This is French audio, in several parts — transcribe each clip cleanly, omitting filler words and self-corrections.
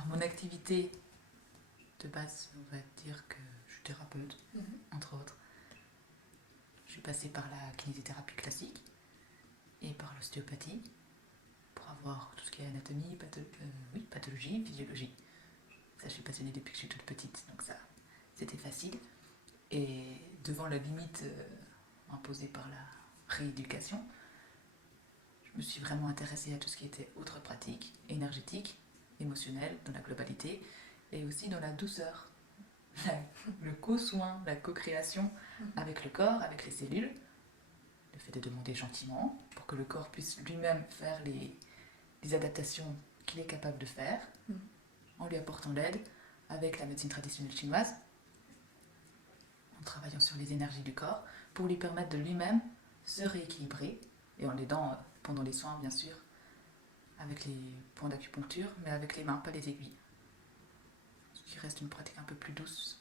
Alors, mon activité de base, on va dire que je suis thérapeute, entre autres. Je suis passée par la kinésithérapie classique et par l'ostéopathie pour avoir tout ce qui est anatomie, pathologie, physiologie. Ça, je suis passionnée depuis que je suis toute petite, donc ça, c'était facile. Et devant la limite imposée par la rééducation, je me suis vraiment intéressée à tout ce qui était autres pratiques, énergétiques, émotionnelles, dans la globalité, et aussi dans la douceur, le co-soin, la co-création avec le corps, avec les cellules, le fait de demander gentiment pour que le corps puisse lui-même faire les adaptations qu'il est capable de faire, en lui apportant l'aide avec la médecine traditionnelle chinoise, en travaillant sur les énergies du corps, pour lui permettre de lui-même se rééquilibrer, et en l'aidant pendant les soins, bien sûr, avec les points d'acupuncture, mais avec les mains, pas les aiguilles. Ce qui reste une pratique un peu plus douce,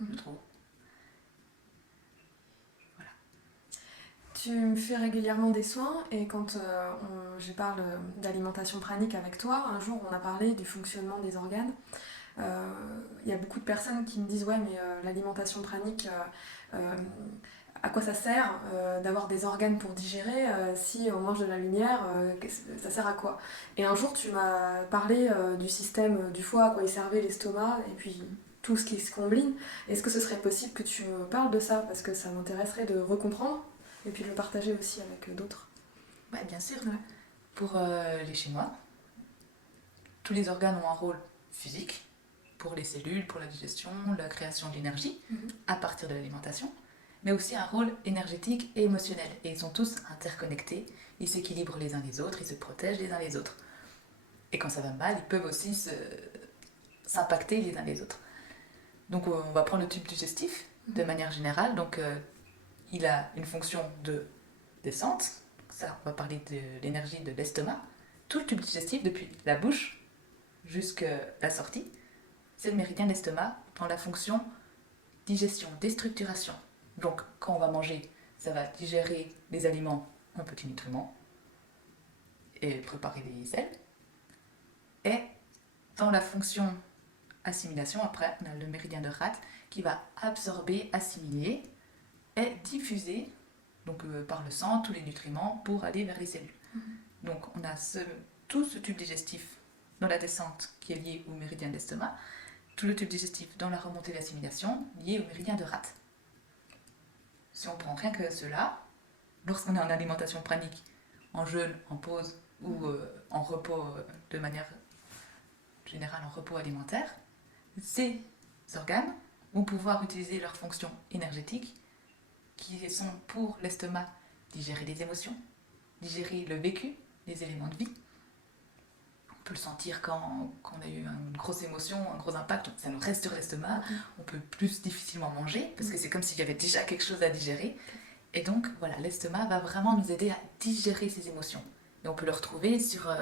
je trouve. Voilà. Tu me fais régulièrement des soins et quand je parle d'alimentation pranique avec toi, un jour on a parlé du fonctionnement des organes. Il y a beaucoup de personnes qui me disent ouais mais l'alimentation pranique, à quoi ça sert d'avoir des organes pour digérer si on mange de la lumière, ça sert à quoi? Et un jour tu m'as parlé du système du foie, à quoi il servait l'estomac et puis tout ce qui se combine. Est-ce que ce serait possible que tu me parles de ça parce que ça m'intéresserait de recomprendre et puis de le partager aussi avec d'autres? Ouais, bien sûr. Ouais. Pour les Chinois, tous les organes ont un rôle physique pour les cellules, pour la digestion, la création d'énergie à partir de l'alimentation, mais aussi un rôle énergétique et émotionnel. Et ils sont tous interconnectés, ils s'équilibrent les uns les autres, ils se protègent les uns les autres. Et quand ça va mal, ils peuvent aussi s'impacter les uns les autres. Donc on va prendre le tube digestif de manière générale. Donc il a une fonction de descente. Ça, on va parler de l'énergie de l'estomac. Tout le tube digestif, depuis la bouche jusqu'à la sortie, c'est le méridien de l'estomac dans la fonction digestion, déstructuration. Donc quand on va manger, ça va digérer les aliments en petits nutriments et préparer les sels. Et dans la fonction assimilation, après, on a le méridien de Rath qui va absorber, assimiler et diffuser donc, par le sang tous les nutriments pour aller vers les cellules. Donc on a tout ce tube digestif dans la descente qui est lié au méridien de l'estomac, tout le tube digestif dans la remontée de l'assimilation lié au méridien de Rath. Si on prend rien que cela, lorsqu'on est en alimentation pranique, en jeûne, en pause ou en repos de manière générale, en repos alimentaire, ces organes vont pouvoir utiliser leurs fonctions énergétiques qui sont pour l'estomac digérer les émotions, digérer le vécu, les éléments de vie. On peut le sentir quand on a eu une grosse émotion, un gros impact, ça nous reste sur l'estomac, on peut plus difficilement manger parce que c'est comme s'il y avait déjà quelque chose à digérer. Et donc voilà, l'estomac va vraiment nous aider à digérer ces émotions. Et on peut le retrouver sur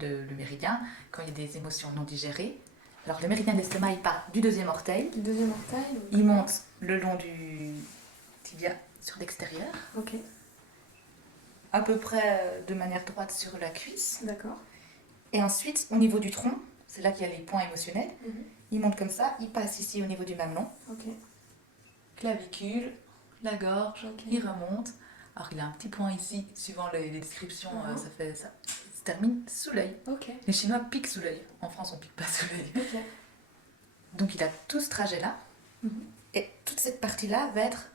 le méridien quand il y a des émotions non digérées. Alors le méridien de l'estomac, il part du deuxième orteil. Du deuxième orteil. Il monte le long du tibia sur l'extérieur. Ok. À peu près de manière droite sur la cuisse. D'accord. Et ensuite, au niveau du tronc, c'est là qu'il y a les points émotionnels. Il monte comme ça, il passe ici au niveau du mamelon. Ok. Clavicule, la gorge, il remonte. Alors il a un petit point ici, suivant les descriptions, ça se termine sous l'œil. Okay. Les Chinois piquent sous l'œil. En France, on pique pas sous l'œil. Okay. Donc il a tout ce trajet-là. Et toute cette partie-là va être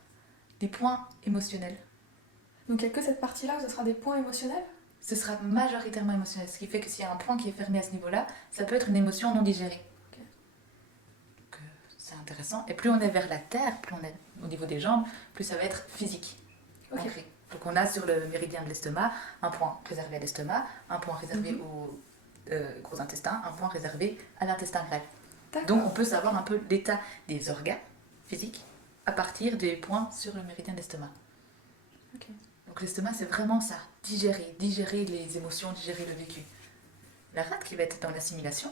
des points émotionnels. Donc il n'y a que cette partie-là où ce sera des points émotionnels? Ce sera majoritairement émotionnel. Ce qui fait que s'il y a un point qui est fermé à ce niveau-là, ça peut être une émotion non digérée. Okay. Donc c'est intéressant. Et plus on est vers la terre, plus on est au niveau des jambes, plus ça va être physique. Okay. Donc on a sur le méridien de l'estomac un point réservé à l'estomac, un point réservé au gros intestin, un point réservé à l'intestin grêle. Donc on peut savoir un peu l'état des organes physiques à partir des points sur le méridien de l'estomac. Okay. Donc l'estomac, c'est vraiment ça, digérer les émotions, digérer le vécu. La rate qui va être dans l'assimilation,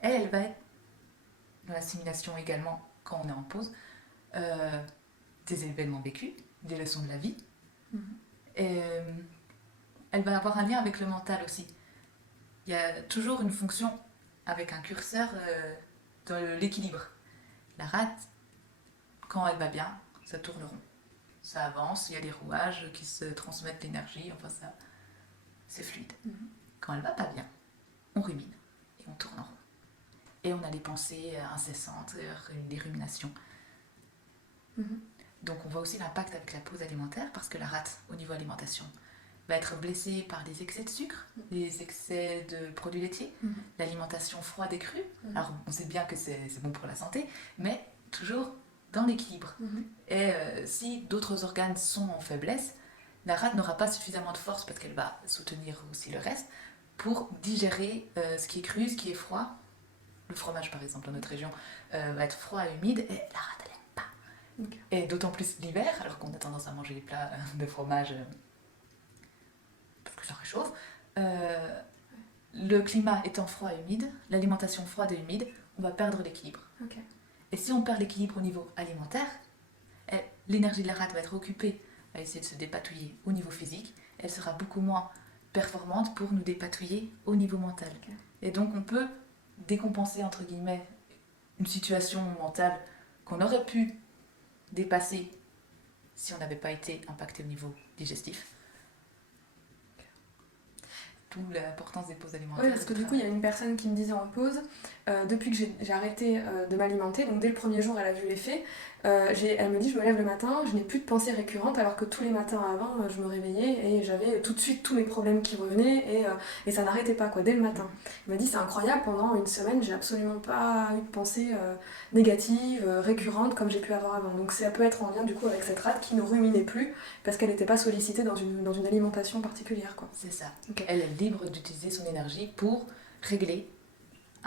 elle va être dans l'assimilation également quand on est en pause, des événements vécus, des leçons de la vie. Et elle va avoir un lien avec le mental aussi. Il y a toujours une fonction avec un curseur dans l'équilibre. La rate, quand elle va bien, ça tourne rond. Ça avance, il y a des rouages qui se transmettent l'énergie, enfin ça, c'est fluide. Quand elle va pas bien, on rumine et on tourne en rond. Et on a des pensées incessantes, des ruminations. Donc on voit aussi l'impact avec la pause alimentaire, parce que la rate, au niveau alimentation, va être blessée par des excès de sucre, des excès de produits laitiers, l'alimentation froide et crue. Alors on sait bien que c'est bon pour la santé, mais toujours dans l'équilibre. Et si d'autres organes sont en faiblesse, la rate n'aura pas suffisamment de force, parce qu'elle va soutenir aussi le reste, pour digérer ce qui est cru, ce qui est froid. Le fromage, par exemple, dans notre région, va être froid et humide, et la rate, elle n'aime pas. Okay. Et d'autant plus l'hiver, alors qu'on a tendance à manger des plats de fromage parce que ça réchauffe. Le climat étant froid et humide, l'alimentation froide et humide, on va perdre l'équilibre. Okay. Et si on perd l'équilibre au niveau alimentaire, l'énergie de la rate va être occupée à essayer de se dépatouiller au niveau physique, elle sera beaucoup moins performante pour nous dépatouiller au niveau mental. Okay. Et donc on peut décompenser, entre guillemets, une situation mentale qu'on aurait pu dépasser si on n'avait pas été impacté au niveau digestif. D'où l'importance des pauses alimentaires. Oui, parce que du coup, il y a une personne qui me disait en pause, depuis que j'ai arrêté de m'alimenter, donc dès le premier jour, elle a vu l'effet, elle me dit, je me lève le matin, je n'ai plus de pensées récurrentes, alors que tous les matins avant, je me réveillais et j'avais tout de suite tous mes problèmes qui revenaient et ça n'arrêtait pas, quoi, dès le matin. Il m'a dit, c'est incroyable, pendant une semaine, j'ai absolument pas eu de pensées négatives, récurrentes, comme j'ai pu avoir avant. Donc ça peut être en lien, du coup, avec cette rate qui ne ruminait plus, parce qu'elle n'était pas sollicitée dans une alimentation particulière, quoi. C'est ça. Okay. Elle est libre d'utiliser son énergie pour régler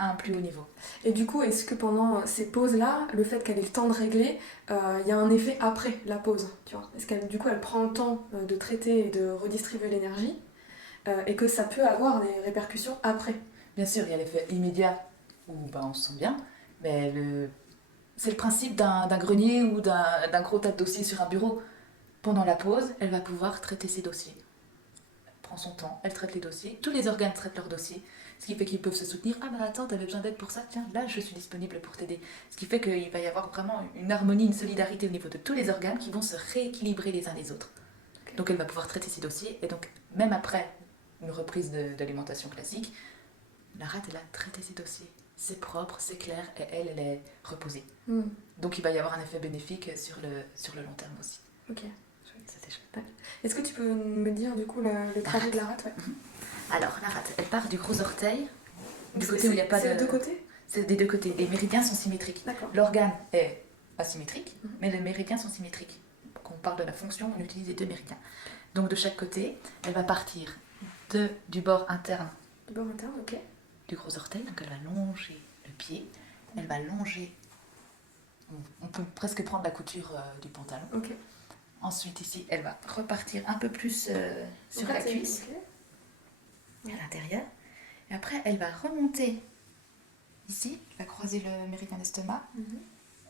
à un plus haut niveau. Et du coup, est-ce que pendant ces pauses-là, le fait qu'elle ait le temps de régler, y a un effet après la pause, tu vois ? Est-ce qu'elle, du coup, elle prend le temps de traiter et de redistribuer l'énergie et que ça peut avoir des répercussions après ? Bien sûr, il y a l'effet immédiat où on se sent bien, mais c'est le principe d'un grenier ou d'un gros tas de dossiers sur un bureau. Pendant la pause, elle va pouvoir traiter ses dossiers. Elle prend son temps, elle traite les dossiers, tous les organes traitent leurs dossiers, ce qui fait qu'ils peuvent se soutenir. Ah bah attends, t'avais besoin d'aide pour ça, tiens, là je suis disponible pour t'aider. Ce qui fait qu'il va y avoir vraiment une harmonie, une solidarité au niveau de tous les organes qui vont se rééquilibrer les uns les autres. Okay. Donc elle va pouvoir traiter ses dossiers, et donc même après une reprise d'alimentation classique, la rate elle a traité ses dossiers. C'est propre, c'est clair, et elle est reposée. Donc il va y avoir un effet bénéfique sur le long terme aussi. Ok. C'était chouette. Est-ce que tu peux me dire du coup le trajet de la rate, ouais. Alors la rate, elle part du gros orteil, du côté où il n'y a pas de... C'est des deux côtés ? C'est des deux côtés. Les méridiens sont symétriques. D'accord. L'organe est asymétrique, mais les méridiens sont symétriques. Quand on parle de la fonction, on utilise les deux méridiens. Donc de chaque côté, elle va partir du bord interne. Du bord interne, ok. Du gros orteil, donc elle va longer le pied, elle va longer... On peut presque prendre la couture du pantalon. Ok. Ensuite, ici, elle va repartir un peu plus sur la cuisse, à l'intérieur. Et après, elle va remonter ici, elle va croiser le méridien d'estomac.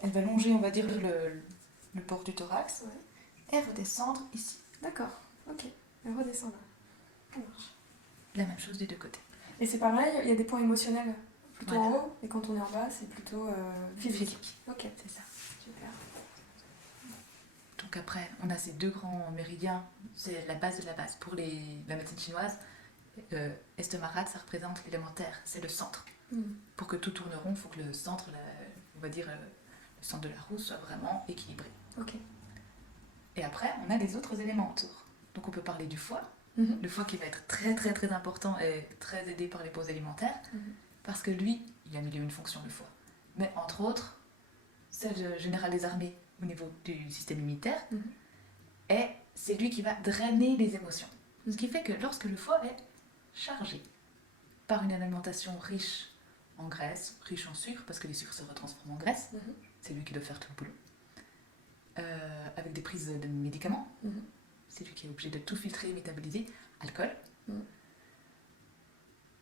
Elle va longer, on va dire, le port du thorax. Et redescendre ici. D'accord, ok. Elle redescend là. Ça marche. La même chose des deux côtés. Et c'est pareil, il y a des points émotionnels plutôt en haut, et quand on est en bas, c'est plutôt physique. Ok, c'est ça. Super. Donc après, on a ces deux grands méridiens, c'est la base de la base. Pour la médecine chinoise, estomac-rate, ça représente l'élémentaire, c'est le centre. Pour que tout tourne rond, il faut que le centre, on va dire le centre de la roue, soit vraiment équilibré. Ok. Et après, on a les autres éléments autour. Donc on peut parler du foie, le foie qui va être très très très important et très aidé par les pauses alimentaires, parce que lui, il a une fonction, le foie. Mais entre autres, celle générale des armées, au niveau du système immunitaire, et c'est lui qui va drainer les émotions. Ce qui fait que lorsque le foie est chargé par une alimentation riche en graisse, riche en sucre, parce que les sucres se retransforment en graisse, c'est lui qui doit faire tout le boulot, avec des prises de médicaments, c'est lui qui est obligé de tout filtrer et métaboliser, alcool,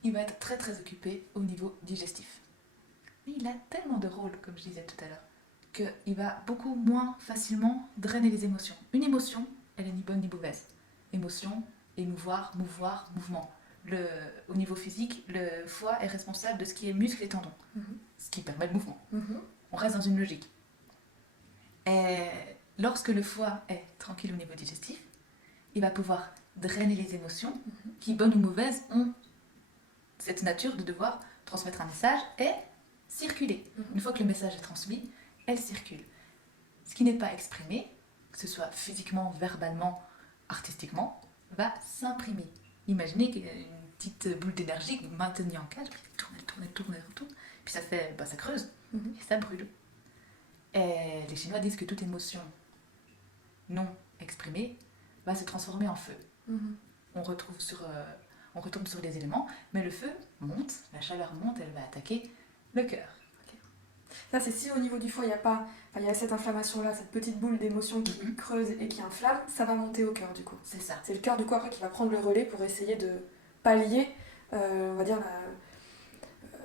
il va être très très occupé au niveau digestif. Mais il a tellement de rôles, comme je disais tout à l'heure, qu'il va beaucoup moins facilement drainer les émotions. Une émotion, elle est ni bonne ni mauvaise. Émotion, émouvoir, mouvoir, mouvement. au niveau physique, le foie est responsable de ce qui est muscle et tendons, ce qui permet le mouvement. On reste dans une logique. Et lorsque le foie est tranquille au niveau digestif, il va pouvoir drainer les émotions qui, bonnes ou mauvaises, ont cette nature de devoir transmettre un message et circuler. Une fois que le message est transmis, elle circule. Ce qui n'est pas exprimé, que ce soit physiquement, verbalement, artistiquement, va s'imprimer. Imaginez qu'il y a une petite boule d'énergie que vous maintenez en cage, puis tourne, puis ça fait, ça creuse et ça brûle. Et les Chinois disent que toute émotion non exprimée va se transformer en feu. On retourne sur les éléments, mais le feu monte, la chaleur monte, elle va attaquer le cœur. Ça, c'est si au niveau du foie, il y a cette inflammation-là, cette petite boule d'émotion qui creuse et qui inflamme, ça va monter au cœur, du coup. C'est ça. C'est le cœur, du coup, après, qui va prendre le relais pour essayer de pallier, on va dire,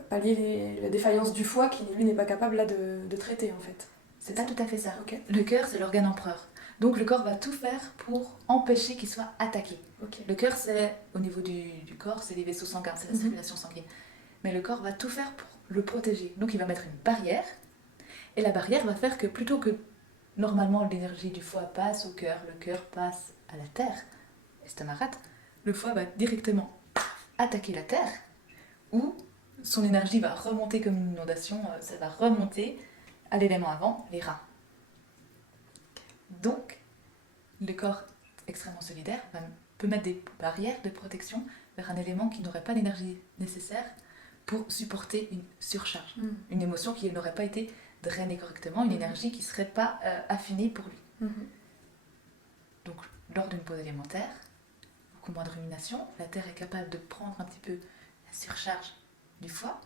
pallier la défaillance du foie qui, lui, n'est pas capable, là, de traiter, en fait. C'est pas tout à fait ça. Okay. Le cœur, c'est l'organe empereur. Donc, le corps va tout faire pour empêcher qu'il soit attaqué. Okay. Le cœur, c'est, au niveau du corps, c'est les vaisseaux sanguins, c'est la circulation sanguine. Mais le corps va tout faire pour le protéger. Donc il va mettre une barrière, et la barrière va faire que plutôt que normalement l'énergie du foie passe au cœur, le cœur passe à la terre, estomac rate, le foie va directement attaquer la terre, où son énergie va remonter comme une inondation, ça va remonter à l'élément avant, les reins. Donc le corps extrêmement solidaire peut mettre des barrières de protection vers un élément qui n'aurait pas l'énergie nécessaire pour supporter une surcharge, une émotion qui n'aurait pas été drainée correctement, une énergie qui ne serait pas affinée pour lui. Donc, lors d'une pause alimentaire, beaucoup moins de rumination, la terre est capable de prendre un petit peu la surcharge du foie,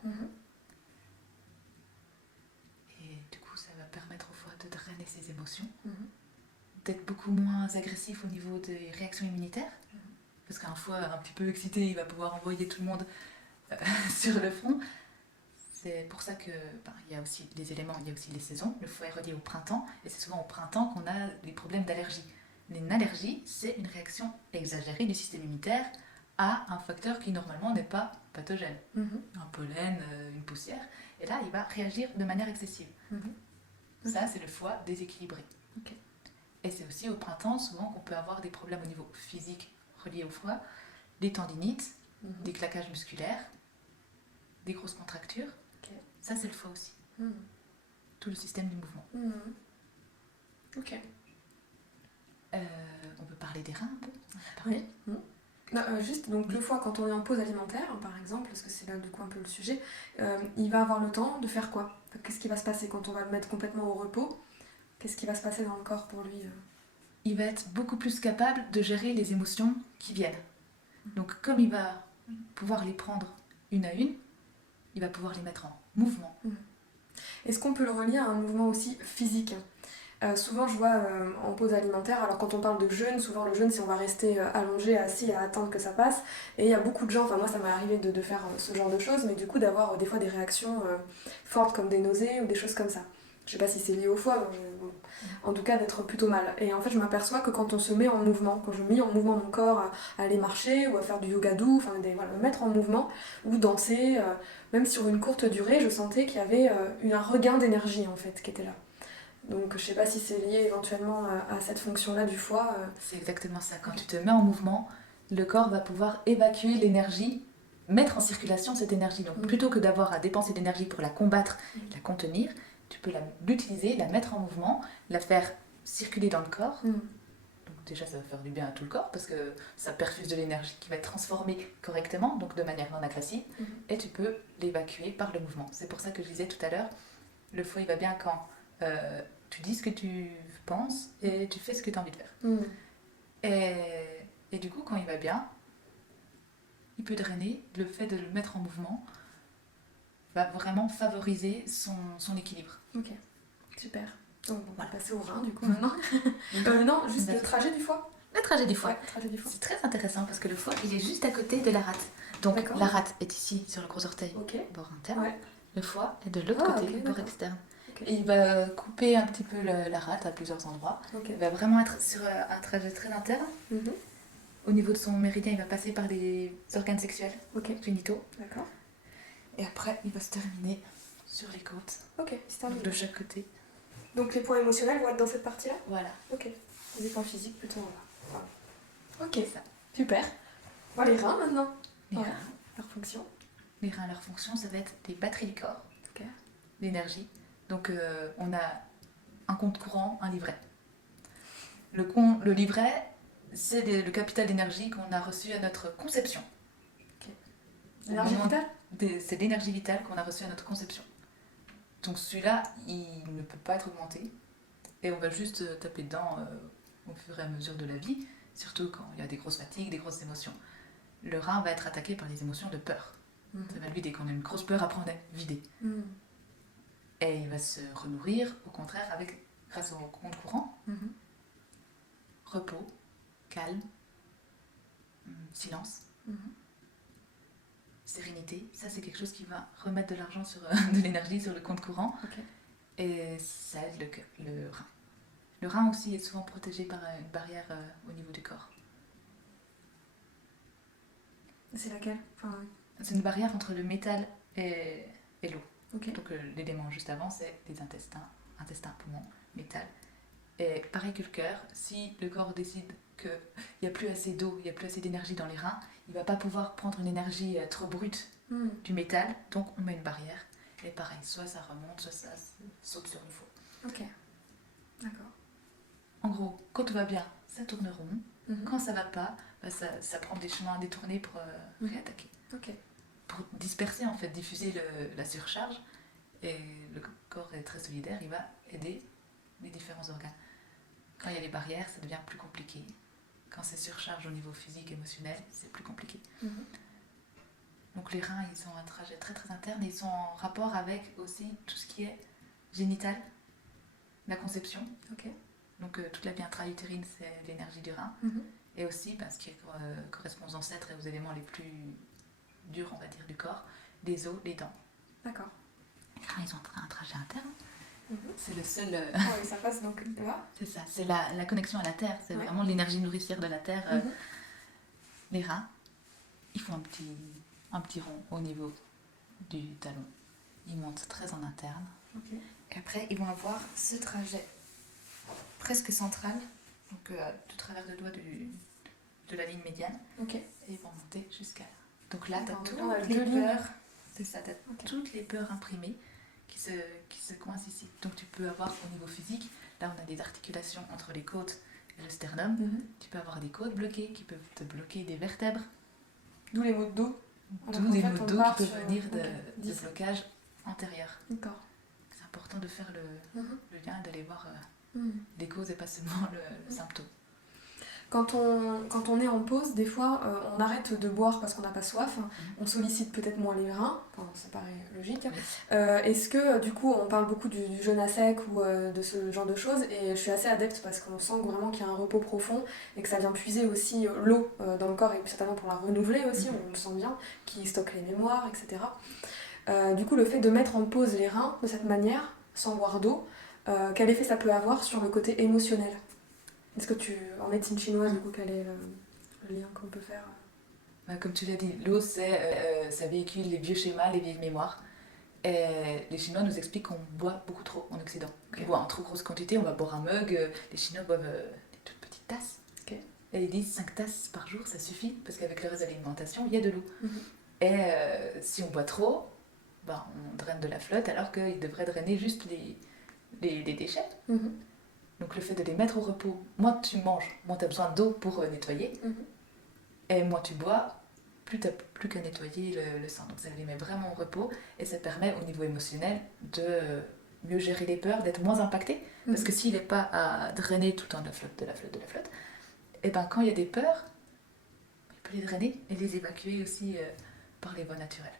et du coup, ça va permettre au foie de drainer ses émotions, d'être beaucoup moins agressif au niveau des réactions immunitaires, parce qu'un foie un petit peu excité, il va pouvoir envoyer tout le monde sur le front. C'est pour ça que il y a aussi les éléments, il y a aussi les saisons. Le foie est relié au printemps, et c'est souvent au printemps qu'on a des problèmes d'allergie. Une allergie, c'est une réaction exagérée du système immunitaire à un facteur qui normalement n'est pas pathogène. Un pollen, une poussière, et là il va réagir de manière excessive. Ça, c'est le foie déséquilibré. Et c'est aussi au printemps souvent qu'on peut avoir des problèmes au niveau physique reliés au foie, des tendinites, des claquages musculaires, des grosses contractures. Ça, c'est le foie aussi. Tout le système du mouvement. Ok. On peut parler des reins un peu. Oui. Juste, donc le foie, quand on est en pause alimentaire, par exemple, parce que c'est là du coup un peu le sujet, il va avoir le temps de faire quoi? Qu'est-ce qui va se passer quand on va le mettre complètement au repos? Qu'est-ce qui va se passer dans le corps pour lui? Il va être beaucoup plus capable de gérer les émotions qui viennent. Donc comme il va pouvoir les prendre une à une, il va pouvoir les mettre en mouvement. Est-ce qu'on peut le relier à un mouvement aussi physique? Souvent je vois en pause alimentaire, alors quand on parle de jeûne, souvent le jeûne c'est on va rester allongé, assis à attendre que ça passe, et il y a beaucoup de gens, enfin moi ça m'est arrivé de faire ce genre de choses, mais du coup d'avoir des fois des réactions fortes comme des nausées ou des choses comme ça. Je sais pas si c'est lié au foie, mais en tout cas d'être plutôt mal. Et en fait je m'aperçois que quand on se met en mouvement, quand je mets en mouvement mon corps à aller marcher ou à faire du yoga doux, enfin me mettre en mouvement ou danser, même sur une courte durée, je sentais qu'il y avait un regain d'énergie en fait qui était là. Donc je sais pas si c'est lié éventuellement à cette fonction-là du foie. C'est exactement ça. Quand tu te mets en mouvement, le corps va pouvoir évacuer l'énergie, mettre en circulation cette énergie. Donc plutôt que d'avoir à dépenser d'énergie pour la combattre, la contenir, tu peux l'utiliser, la mettre en mouvement, la faire circuler dans le corps. Donc déjà ça va faire du bien à tout le corps parce que ça perfuse de l'énergie qui va être transformée correctement, donc de manière non agressive, et tu peux l'évacuer par le mouvement. C'est pour ça que je disais tout à l'heure, le foie il va bien quand tu dis ce que tu penses et tu fais ce que tu as envie de faire. Et du coup, quand il va bien, il peut drainer. Le fait de le mettre en mouvement va vraiment favoriser son équilibre. Ok, super. Donc on va passer au rein du coup maintenant. Non, juste le trajet du foie. Le trajet du foie. Ouais, trajet du foie. C'est très intéressant parce que le foie, il est juste à côté de la rate. Donc la rate est ici, sur le gros orteil, bord interne. Ouais. Le foie est de l'autre côté, bord externe. Et il va couper un petit peu la rate à plusieurs endroits. Il va vraiment être sur un trajet très interne. Au niveau de son méridien, il va passer par les organes sexuels génitaux. D'accord. Et après, il va se terminer sur les côtes. Ok, c'est terminé. De chaque côté. Donc les points émotionnels vont être dans cette partie-là? Voilà. Ok. Les points physiques plutôt en bas. Voilà. Ok, Ça. super. Voilà les reins maintenant. Les Ouais. reins. Leur fonction. Les reins, leur fonction, ça va être des batteries du corps. Ok. L'énergie. Donc on a un compte courant, un livret. Le livret, c'est le capital d'énergie qu'on a reçu à notre conception. L'énergie vitale? C'est l'énergie vitale qu'on a reçue à notre conception. Donc celui-là, il ne peut pas être augmenté. Et on va juste taper dedans au fur et à mesure de la vie, surtout quand il y a des grosses fatigues, des grosses émotions. Le rein va être attaqué par les émotions de peur. Ça va lui, dès qu'on a une grosse peur, après on est vidé. Et il va se renourrir, au contraire, grâce au compte courant. Repos, calme, silence, sérénité. Ça, c'est quelque chose qui va remettre de l'argent de l'énergie sur le compte courant. Et ça aide le rein. Le rein aussi est souvent protégé par une barrière au niveau du corps. C'est laquelle? C'est une barrière entre le métal et l'eau. Ok. Donc l'élément juste avant, c'est les intestins, poumons, métal. Et pareil que le cœur, si le corps décide qu'il n'y a plus assez d'eau, il n'y a plus assez d'énergie dans les reins, il ne va pas pouvoir prendre une énergie trop brute du métal, donc on met une barrière. Et pareil, soit ça remonte, soit ça saute sur une fois. Ok, d'accord. En gros, quand tout va bien, ça tourne rond. Quand ça va pas, ça prend des chemins détournés pour réattaquer. Ok. Pour disperser, en fait, diffuser la surcharge. Et le corps est très solidaire, il va aider les différents organes. Quand il y a les barrières, ça devient plus compliqué. Quand c'est surcharge au niveau physique, émotionnel, c'est plus compliqué. Donc les reins, ils ont un trajet très très interne et ils sont en rapport avec aussi tout ce qui est génital, la conception. Ok. Donc toute la vie intra-utérine, c'est l'énergie du rein. Et aussi, ce qui correspond aux ancêtres et aux éléments les plus durs, on va dire, du corps, les os, les dents. D'accord. Les reins, ils ont un trajet interne. C'est le seul... oui, ça passe donc là. C'est ça, c'est la connexion à la terre. C'est vraiment l'énergie nourricière de la terre. Les reins, ils font un petit rond au niveau du talon. Ils montent très en interne. Et après, ils vont avoir ce trajet presque central, donc tout travers le doigt de la ligne médiane. Et ils vont monter jusqu'à là. Donc là, tu as toutes les peurs. C'est ça, tu as toutes les peurs imprimées qui se coincent ici. Donc tu peux avoir au niveau physique, là on a des articulations entre les côtes et le sternum. Tu peux avoir des côtes bloquées qui peuvent te bloquer des vertèbres. D'où les maux de dos. D'où des maux de dos qui peuvent venir de blocage antérieur. D'accord. C'est important de faire le lien, d'aller voir les causes et pas seulement le symptôme. Quand on est en pause, des fois, on arrête de boire parce qu'on n'a pas soif, on sollicite peut-être moins les reins, ça paraît logique. Est-ce que, du coup, on parle beaucoup du jeûne à sec ou de ce genre de choses, et je suis assez adepte parce qu'on sent vraiment qu'il y a un repos profond et que ça vient puiser aussi l'eau dans le corps, et certainement pour la renouveler aussi, on le sent bien, qui stocke les mémoires, etc. Du coup, le fait de mettre en pause les reins de cette manière, sans boire d'eau, quel effet ça peut avoir sur le côté émotionnel? Est-ce que en médecine chinoise, du coup, quel est le lien qu'on peut faire? Comme tu l'as dit, l'eau, ça véhicule les vieux schémas, les vieilles mémoires. Et les Chinois nous expliquent qu'on boit beaucoup trop en Occident. On boit en trop grosse quantité, on va boire un mug. Les Chinois boivent des toutes petites tasses. Et ils disent 5 tasses par jour, ça suffit, parce qu'avec le reste de l'alimentation, il y a de l'eau. Et si on boit trop, on draine de la flotte, alors qu'il devrait drainer juste les déchets. Donc le fait de les mettre au repos, moins tu manges, moins tu as besoin d'eau pour nettoyer, et moins tu bois, plus tu n'as plus qu'à nettoyer le sang. Donc ça les met vraiment au repos, et ça permet au niveau émotionnel de mieux gérer les peurs, d'être moins impacté, parce que s'il n'est pas à drainer tout le temps de la flotte, et quand il y a des peurs, il peut les drainer et les évacuer aussi par les voies naturelles.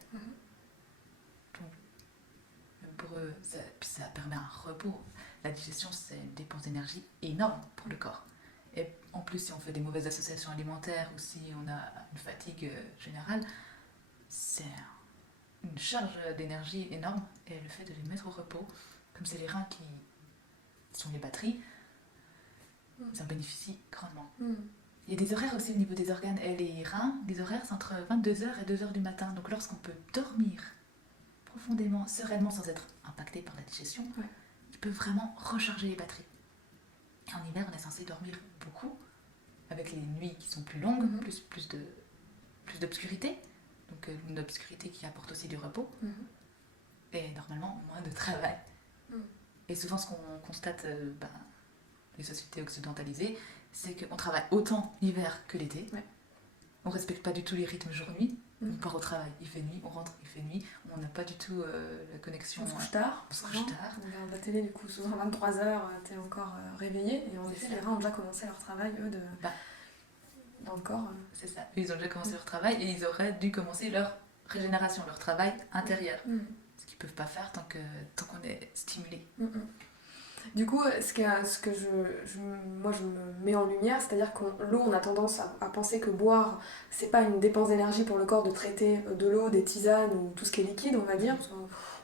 Donc pour eux, ça permet un repos. La digestion, c'est une dépense d'énergie énorme pour le corps. Et en plus, si on fait des mauvaises associations alimentaires ou si on a une fatigue générale, c'est une charge d'énergie énorme. Et le fait de les mettre au repos, comme c'est les reins qui sont les batteries, ça en bénéficie grandement. Il y a des horaires aussi au niveau des organes. Et les reins, les horaires, c'est entre 22h et 2h du matin. Donc lorsqu'on peut dormir profondément, sereinement, sans être impacté par la digestion, il peut vraiment recharger les batteries. Et en hiver, on est censé dormir beaucoup, avec les nuits qui sont plus longues, plus d'obscurité. Donc une obscurité qui apporte aussi du repos. Et normalement, moins de travail. Et souvent, ce qu'on constate, les sociétés occidentalisées, c'est qu'on travaille autant l'hiver que l'été. On ne respecte pas du tout les rythmes jour-nuit. On part au travail, il fait nuit, on rentre, il fait nuit. On n'a pas du tout la connexion. On se couche tard. On se couche tard. On regarde la télé, du coup, souvent à 23h, t'es encore réveillé. Et en effet, les reins ont déjà commencé leur travail, eux, dans le corps. C'est ça. Ils ont déjà commencé leur travail et ils auraient dû commencer leur régénération, leur travail intérieur. Ce qu'ils ne peuvent pas faire tant qu'on est stimulé. Du coup, ce que moi je me mets en lumière, c'est-à-dire que l'eau, on a tendance à penser que boire, c'est pas une dépense d'énergie pour le corps de traiter de l'eau, des tisanes ou tout ce qui est liquide, on va dire.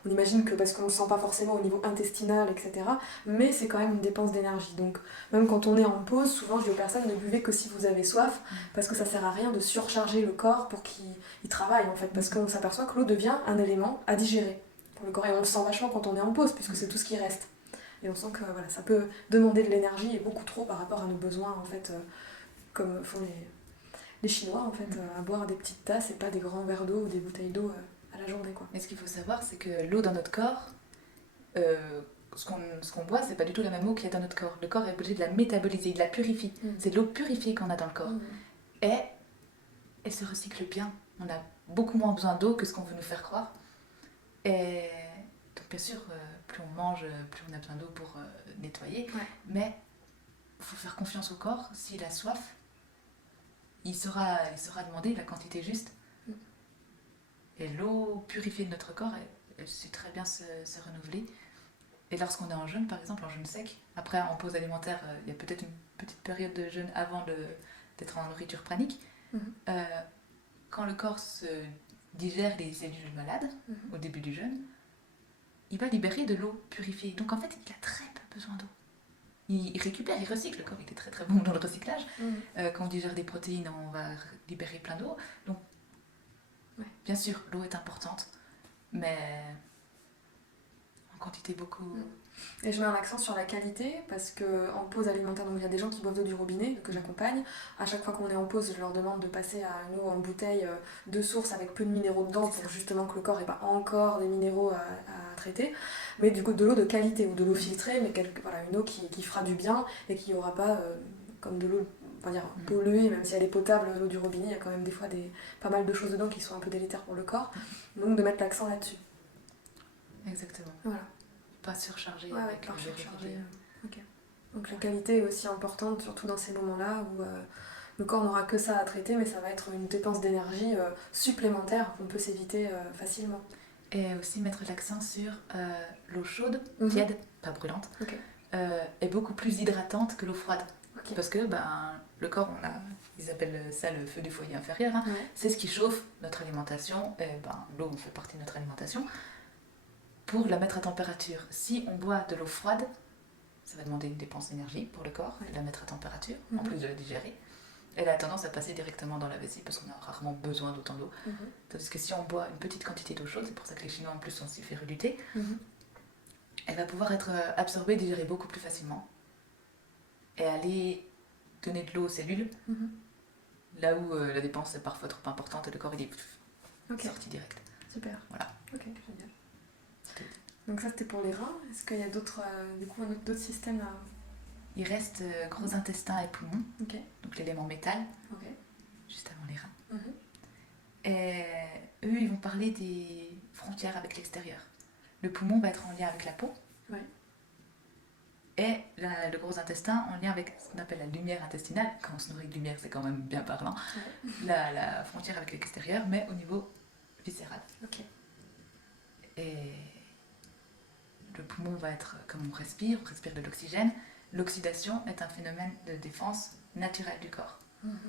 On imagine que parce qu'on ne le sent pas forcément au niveau intestinal, etc. Mais c'est quand même une dépense d'énergie. Donc, même quand on est en pause, souvent je dis aux personnes ne buvez que si vous avez soif, parce que ça sert à rien de surcharger le corps pour qu'il travaille en fait, parce qu'on s'aperçoit que l'eau devient un élément à digérer pour le corps. Et on le sent vachement quand on est en pause, puisque c'est tout ce qui reste. Et on sent que ça peut demander de l'énergie et beaucoup trop par rapport à nos besoins, en fait, comme font les Chinois, en fait, à boire des petites tasses et pas des grands verres d'eau ou des bouteilles d'eau à la journée, quoi. Mais ce qu'il faut savoir, c'est que l'eau dans notre corps, ce qu'on boit, c'est pas du tout la même eau qu'il y a dans notre corps. Le corps est obligé de la métaboliser, il la purifie. C'est de l'eau purifiée qu'on a dans le corps. Et elle se recycle bien. On a beaucoup moins besoin d'eau que ce qu'on veut nous faire croire. Et donc bien sûr, plus on mange, plus on a besoin d'eau pour nettoyer. Mais il faut faire confiance au corps. S'il a soif, il saura demander la quantité juste. Et l'eau purifiée de notre corps, elle sait très bien se renouveler. Et lorsqu'on est en jeûne, par exemple, en jeûne sec, après en pause alimentaire, il y a peut-être une petite période de jeûne avant d'être en nourriture pranique. Quand le corps se digère les cellules malades au début du jeûne, il va libérer de l'eau purifiée. Donc en fait, il a très peu besoin d'eau. Il récupère, il recycle. Le corps, il est très très bon dans le recyclage. Quand on digère des protéines, on va libérer plein d'eau. Donc, bien sûr, l'eau est importante, mais en quantité beaucoup. Et je mets un accent sur la qualité, parce qu'en pause alimentaire, donc il y a des gens qui boivent d'eau du robinet, que j'accompagne. À chaque fois qu'on est en pause, je leur demande de passer à une eau en bouteille de source avec peu de minéraux dedans, pour justement que le corps n'ait pas encore des minéraux à traiter. Mais du coup, de l'eau de qualité, ou de l'eau filtrée, mais une eau qui fera du bien et qui n'aura pas, comme de l'eau, on va dire, polluée, même si elle est potable, l'eau du robinet, il y a quand même des fois pas mal de choses dedans qui sont un peu délétères pour le corps. Donc de mettre l'accent là-dessus. Exactement. Voilà. Pas surchargé avec pas surchargé. Donc la qualité est aussi importante, surtout dans ces moments-là où le corps n'aura que ça à traiter, mais ça va être une dépense d'énergie supplémentaire qu'on peut s'éviter facilement. Et aussi mettre l'accent sur l'eau chaude, tiède, pas brûlante, est beaucoup plus hydratante que l'eau froide. Parce que le corps, ils appellent ça le feu du foyer inférieur, c'est ce qui chauffe notre alimentation, et l'eau fait partie de notre alimentation, pour la mettre à température. Si on boit de l'eau froide, ça va demander une dépense d'énergie pour le corps, de la mettre à température, en plus de la digérer. Elle a tendance à passer directement dans la vessie parce qu'on a rarement besoin d'autant d'eau. Tandis que si on boit une petite quantité d'eau chaude, c'est pour ça que les Chinois en plus sont si férus du thé, elle va pouvoir être absorbée, digérée beaucoup plus facilement et aller donner de l'eau aux cellules, là où la dépense est parfois trop importante et le corps il est sorti direct. Super. Voilà. Ok, génial. Donc ça c'était pour les reins. Est-ce qu'il y a d'autres systèmes Il reste gros intestin et poumon, donc l'élément métal, juste avant les reins. Et eux, ils vont parler des frontières avec l'extérieur. Le poumon va être en lien avec la peau. Et le gros intestin en lien avec ce qu'on appelle la lumière intestinale. Quand on se nourrit de lumière, c'est quand même bien parlant. La frontière avec l'extérieur, mais au niveau viscéral. Et le poumon va être comme on respire de l'oxygène. L'oxydation est un phénomène de défense naturelle du corps.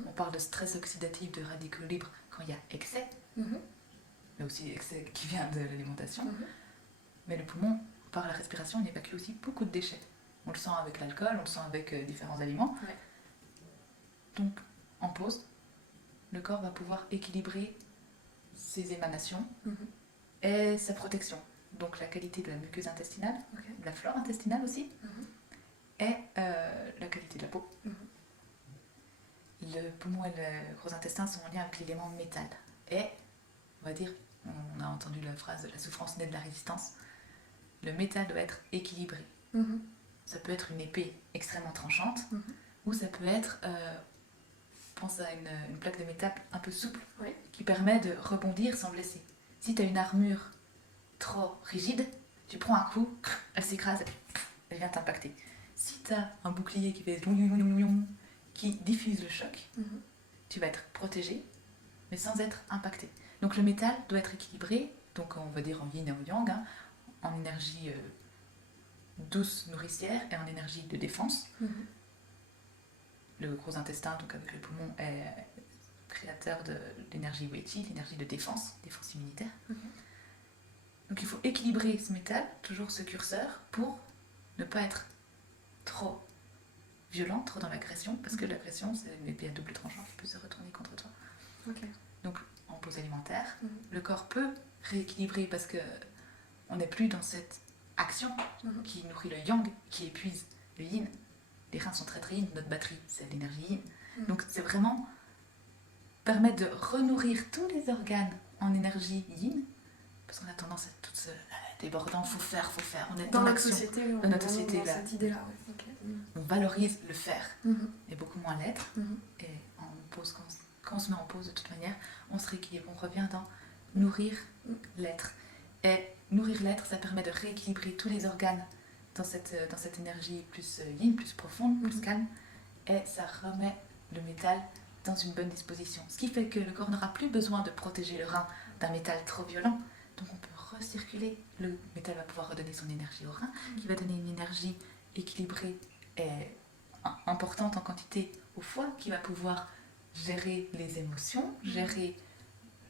On parle de stress oxydatif, de radicaux libres quand il y a excès, mais aussi excès qui vient de l'alimentation. Mais le poumon, par la respiration, on évacue aussi beaucoup de déchets. On le sent avec l'alcool, on le sent avec différents aliments. Donc, en pause, le corps va pouvoir équilibrer ses émanations et sa protection. Donc la qualité de la muqueuse intestinale, de la flore intestinale aussi, et la qualité de la peau. Le poumon et le gros intestin sont en lien avec l'élément métal. Et, on va dire, on a entendu la phrase « la souffrance naît de la résistance », le métal doit être équilibré. Ça peut être une épée extrêmement tranchante, ou ça peut être, pense à une plaque de métal un peu souple, qui permet de rebondir sans blesser. Si tu as une armure trop rigide, tu prends un coup, elle s'écrase, elle vient t'impacter. Si tu as un bouclier qui fait qui diffuse le choc, tu vas être protégé, mais sans être impacté. Donc le métal doit être équilibré, donc on va dire en yin et en yang, en énergie douce, nourricière, et en énergie de défense. Le gros intestin, donc avec le poumon, est créateur de l'énergie Wei-Qi, l'énergie de défense immunitaire. Donc il faut équilibrer ce métal, toujours ce curseur, pour ne pas être trop violent, trop dans l'agression, parce que l'agression, c'est une épée à double tranchant qui peut se retourner contre toi. Donc en pause alimentaire, le corps peut rééquilibrer parce que on n'est plus dans cette action qui nourrit le yang, qui épuise le yin. Les reins sont très très yin, notre batterie, c'est l'énergie yin. Donc c'est vraiment permettre de renourrir tous les organes en énergie yin, parce qu'on a tendance à être toutes débordant, faut faire, on est dans notre l'action. société, Dans notre société, dans là. cette idée-là. On valorise le faire, et beaucoup moins l'être. Et en pause, quand on se met en pause de toute manière, on se rééquilibre, on revient dans nourrir l'être. Et nourrir l'être, ça permet de rééquilibrer tous les organes dans cette énergie plus yin, plus profonde, plus calme, et ça remet le métal dans une bonne disposition. Ce qui fait que le corps n'aura plus besoin de protéger le rein d'un métal trop violent. Donc on peut recirculer. Le métal va pouvoir redonner son énergie au rein, qui va donner une énergie équilibrée et importante en quantité au foie, qui va pouvoir gérer les émotions, gérer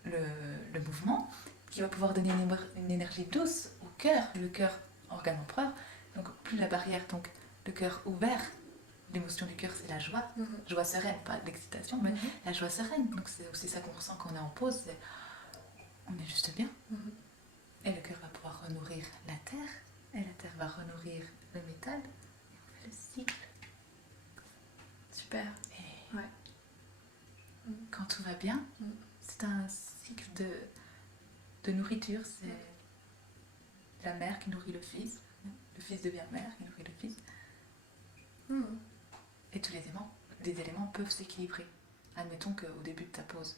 le mouvement, qui va pouvoir donner une énergie douce au cœur, le cœur organe empereur. Donc plus la barrière, donc le cœur ouvert, l'émotion du cœur c'est la joie, joie sereine, pas l'excitation, mais la joie sereine. Donc c'est aussi ça qu'on ressent quand on est en pause, on est juste bien. Et le cœur va pouvoir renourrir la terre, et la terre va renourrir le métal, et on fait le cycle. Super. Et quand tout va bien, c'est un cycle de nourriture, c'est la mère qui nourrit le fils devient mère qui nourrit le fils. Et tous les éléments peuvent s'équilibrer. Admettons qu'au début de ta pause,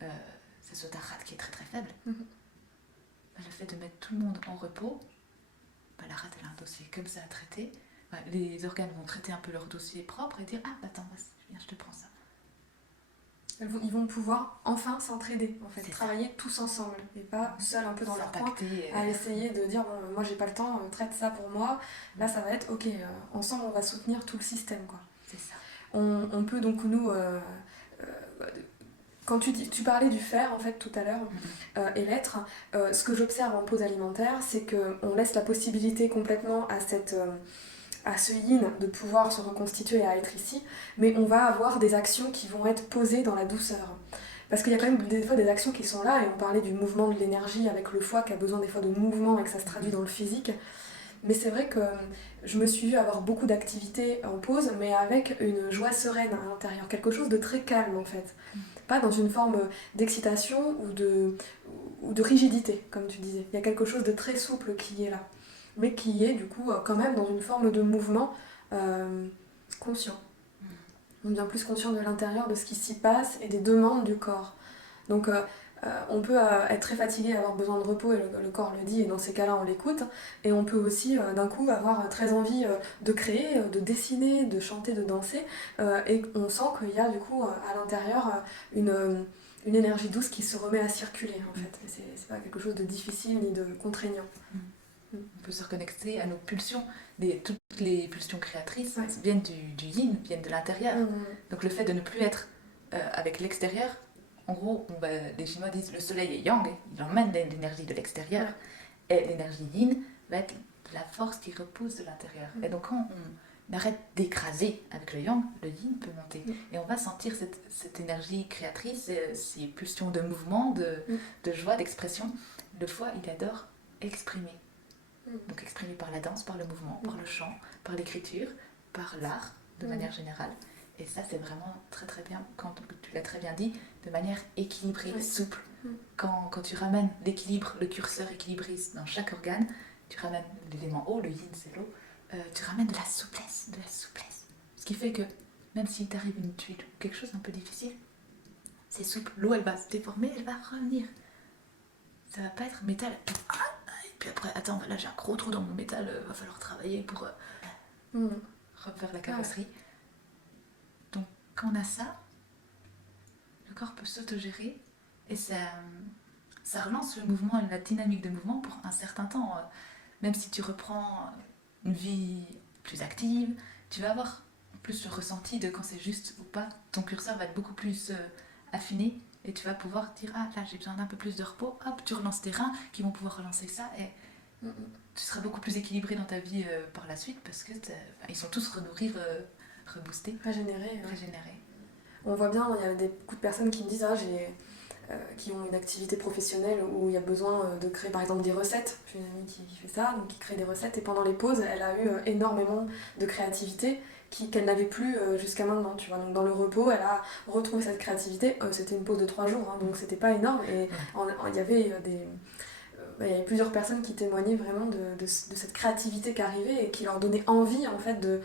ça soit ta rate qui est très très faible. Le fait de mettre tout le monde en repos, la rate elle a un dossier comme ça à traiter. Les organes vont traiter un peu leur dossier propre et dire attends, viens, je te prends ça. Ils vont pouvoir enfin s'entraider, en fait, C'est travailler tous ensemble et pas seuls un peu dans leur coin S'impacter, à essayer de dire moi j'ai pas le temps, traite ça pour moi. Là ça va être ok, ensemble on va soutenir tout le système quoi. C'est ça. On peut donc nous quand tu parlais du faire en fait tout à l'heure et l'être, ce que j'observe en pause alimentaire c'est qu'on laisse la possibilité complètement à ce yin de pouvoir se reconstituer et à être ici, mais on va avoir des actions qui vont être posées dans la douceur. Parce qu'il y a quand même des fois des actions qui sont là, et on parlait du mouvement de l'énergie avec le foie qui a besoin des fois de mouvement et que ça se traduit dans le physique. Mais c'est vrai que je me suis vue avoir beaucoup d'activités en pause, mais avec une joie sereine à l'intérieur, quelque chose de très calme en fait. Pas dans une forme d'excitation ou de rigidité, comme tu disais. Il y a quelque chose de très souple qui est là, mais qui est du coup quand même dans une forme de mouvement conscient. On devient plus conscient de l'intérieur, de ce qui s'y passe et des demandes du corps. Donc on peut être très fatigué, avoir besoin de repos, et le corps le dit, et dans ces cas-là on l'écoute. Et on peut aussi d'un coup avoir très envie de créer, de dessiner, de chanter, de danser. Et on sent qu'il y a du coup à l'intérieur une énergie douce qui se remet à circuler en fait. Et c'est pas quelque chose de difficile ni de contraignant. On peut se reconnecter à nos pulsions. Toutes les pulsions créatrices viennent du yin, viennent de l'intérieur. Donc le fait de ne plus être avec l'extérieur, en gros, les Chinois disent le soleil est yang, il emmène l'énergie de l'extérieur. Et l'énergie yin va être la force qui repousse de l'intérieur. Et donc quand arrête d'écraser avec le yang, le yin peut monter. Et on va sentir cette énergie créatrice, ces pulsions de mouvement, de joie, d'expression. Le foie, il adore exprimer. Donc exprimer par la danse, par le mouvement, par le chant, par l'écriture, par l'art, de manière générale. Et ça, c'est vraiment très très bien, quand tu l'as très bien dit, de manière équilibrée, souple. Quand tu ramènes l'équilibre, le curseur équilibré dans chaque organe, tu ramènes l'élément eau, le yin c'est l'eau, tu ramènes de la souplesse. Ce qui fait que même s'il t'arrive une tuile ou quelque chose d'un peu difficile, c'est souple, l'eau elle va se déformer, elle va revenir. Ça va pas être métal, et puis après, attends, là j'ai un gros trou dans mon métal, va falloir travailler pour refaire la carrosserie. Donc quand on a ça, le corps peut s'autogérer et ça relance le mouvement et la dynamique de mouvement pour un certain temps. Même si tu reprends une vie plus active, tu vas avoir plus le ressenti de quand c'est juste ou pas. Ton curseur va être beaucoup plus affiné et tu vas pouvoir dire ah là j'ai besoin d'un peu plus de repos, hop tu relances tes reins qui vont pouvoir relancer ça et tu seras beaucoup plus équilibré dans ta vie par la suite parce que ils sont tous renourris, reboostés, régénérés. On voit bien, il y a beaucoup de personnes qui me disent qui ont une activité professionnelle où il y a besoin de créer par exemple des recettes. J'ai une amie qui fait ça, donc qui crée des recettes et pendant les pauses elle a eu énormément de créativité qu'elle n'avait plus jusqu'à maintenant, tu vois. Donc dans le repos elle a retrouvé cette créativité, c'était une pause de 3 jours donc c'était pas énorme et il y avait il y avait plusieurs personnes qui témoignaient vraiment de cette créativité qui arrivait et qui leur donnait envie en fait de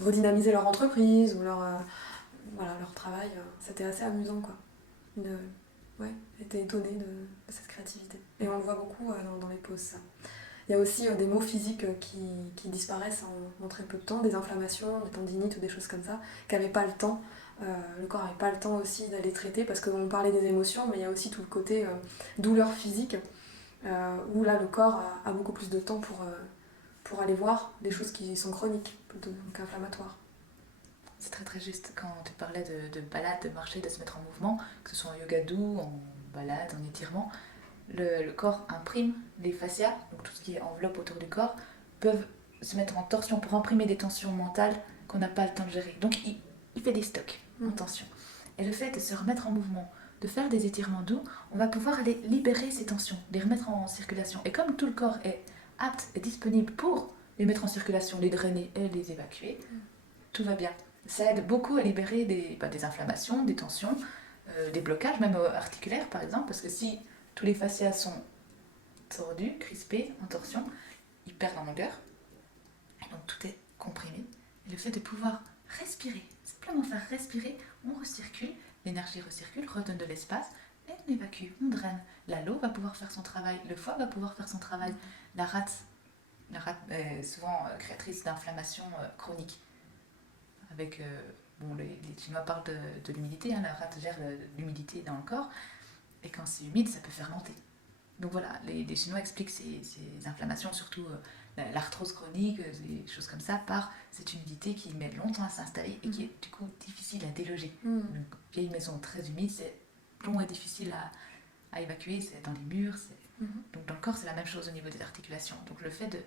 redynamiser leur entreprise ou leur travail. C'était assez amusant quoi. J'étais étonnée de cette créativité. Et on le voit beaucoup dans les pauses, ça. Il y a aussi des maux physiques qui disparaissent en très peu de temps, des inflammations, des tendinites ou des choses comme ça, qui n'avaient pas le temps. Le corps n'avait pas le temps aussi d'aller traiter, parce qu'on parlait des émotions, mais il y a aussi tout le côté douleur physique, où là le corps a beaucoup plus de temps pour aller voir des choses qui sont chroniques, donc inflammatoires. C'est très très juste quand tu parlais de balade, de marcher, de se mettre en mouvement, que ce soit en yoga doux, en balade, en étirement, le corps imprime les fascias, donc tout ce qui est enveloppe autour du corps, peuvent se mettre en torsion pour imprimer des tensions mentales qu'on n'a pas le temps de gérer. Donc il fait des stocks en tension. Et le fait de se remettre en mouvement, de faire des étirements doux, on va pouvoir aller libérer ces tensions, les remettre en circulation. Et comme tout le corps est apte et disponible pour les mettre en circulation, les drainer et les évacuer, tout va bien. Ça aide beaucoup à libérer des inflammations, des tensions, des blocages, même articulaires par exemple, parce que si tous les fascias sont tordus, crispés, en torsion, ils perdent en longueur, et donc tout est comprimé. Et le fait de pouvoir respirer, simplement faire respirer, on recircule, l'énergie recircule, redonne de l'espace, et on évacue, on draine. La l'eau va pouvoir faire son travail, le foie va pouvoir faire son travail, la rate est souvent créatrice d'inflammations chroniques. Avec, les Chinois parlent de l'humidité, la rate gère l'humidité dans le corps, et quand c'est humide, ça peut fermenter. Donc voilà, les Chinois expliquent ces inflammations, surtout l'arthrose chronique, des choses comme ça, par cette humidité qui met longtemps à s'installer et qui est du coup difficile à déloger. Une vieille maison très humide, c'est long et difficile à évacuer, c'est dans les murs. Donc dans le corps, c'est la même chose au niveau des articulations. Donc le fait de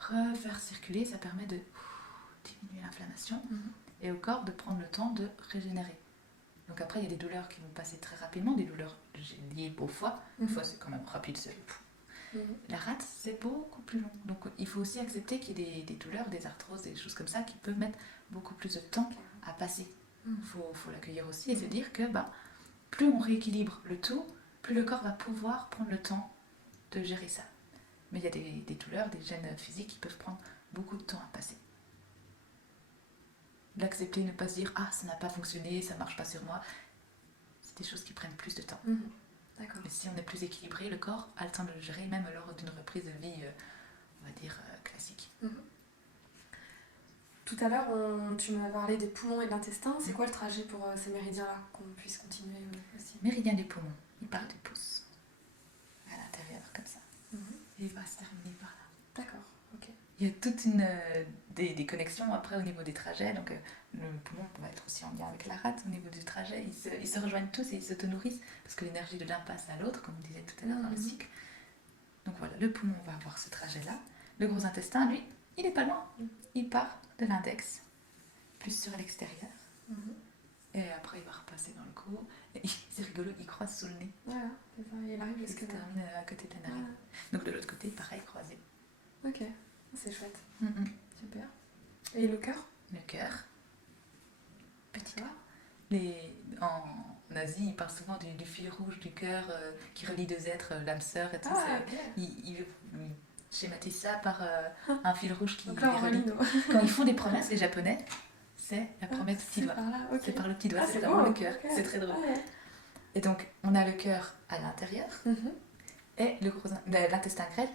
refaire circuler, ça permet de diminuer l'inflammation et au corps de prendre le temps de régénérer. Donc après, il y a des douleurs qui vont passer très rapidement, des douleurs liées au foie. Le foie, c'est quand même rapide. La rate, c'est beaucoup plus long. Donc il faut aussi accepter qu'il y ait des douleurs, des arthroses, des choses comme ça qui peuvent mettre beaucoup plus de temps à passer. Il faut l'accueillir aussi et se dire que plus on rééquilibre le tout, plus le corps va pouvoir prendre le temps de gérer ça. Mais il y a des douleurs, des gènes physiques qui peuvent prendre beaucoup de temps à passer. L'accepter, ne pas se dire ah ça n'a pas fonctionné, ça marche pas sur moi, c'est des choses qui prennent plus de temps. D'accord. Mais si on est plus équilibré, le corps a le temps de le gérer même lors d'une reprise de vie on va dire classique. Tout à l'heure tu m'as parlé des poumons et de l'intestin, c'est quoi le trajet pour ces méridiens là, qu'on puisse continuer aussi? Méridien du poumon, il part du pouce à l'intérieur comme ça et il va se terminer par là. D'accord, ok. Il y a toute des connexions après au niveau des trajets, donc le poumon va être aussi en lien avec la rate au niveau du trajet, ils se rejoignent tous et ils s'auto-nourrissent parce que l'énergie de l'un passe à l'autre, comme on disait tout à l'heure dans le cycle. Donc voilà, le poumon va avoir ce trajet-là. Le gros intestin, lui, il n'est pas loin. Il part de l'index, plus sur l'extérieur. Et après, il va repasser dans le cou. Et c'est rigolo, il croise sous le nez. Voilà, c'est ça. Il arrive Il jusque se là. termine à côté de la narine. Voilà. Donc de l'autre côté, pareil, croisé. Ok, c'est chouette. Mm-mm. Super. Et le cœur? Le cœur. Petit Ça doigt. En Asie, ils parlent souvent du fil rouge du cœur qui relie deux êtres, l'âme sœur et tout ça. Ah, ok. Ils schématisent ça par un fil rouge qui Donc là, on les relie. relie, Quand ils font des promesses, les Japonais, c'est la promesse du petit doigt. Par là, ok. C'est par le petit doigt, Ah, c'est c'est vraiment beau, le cœur. ok. C'est très drôle. Ah, ouais. Et donc, on a le cœur à l'intérieur et l'intestin grêle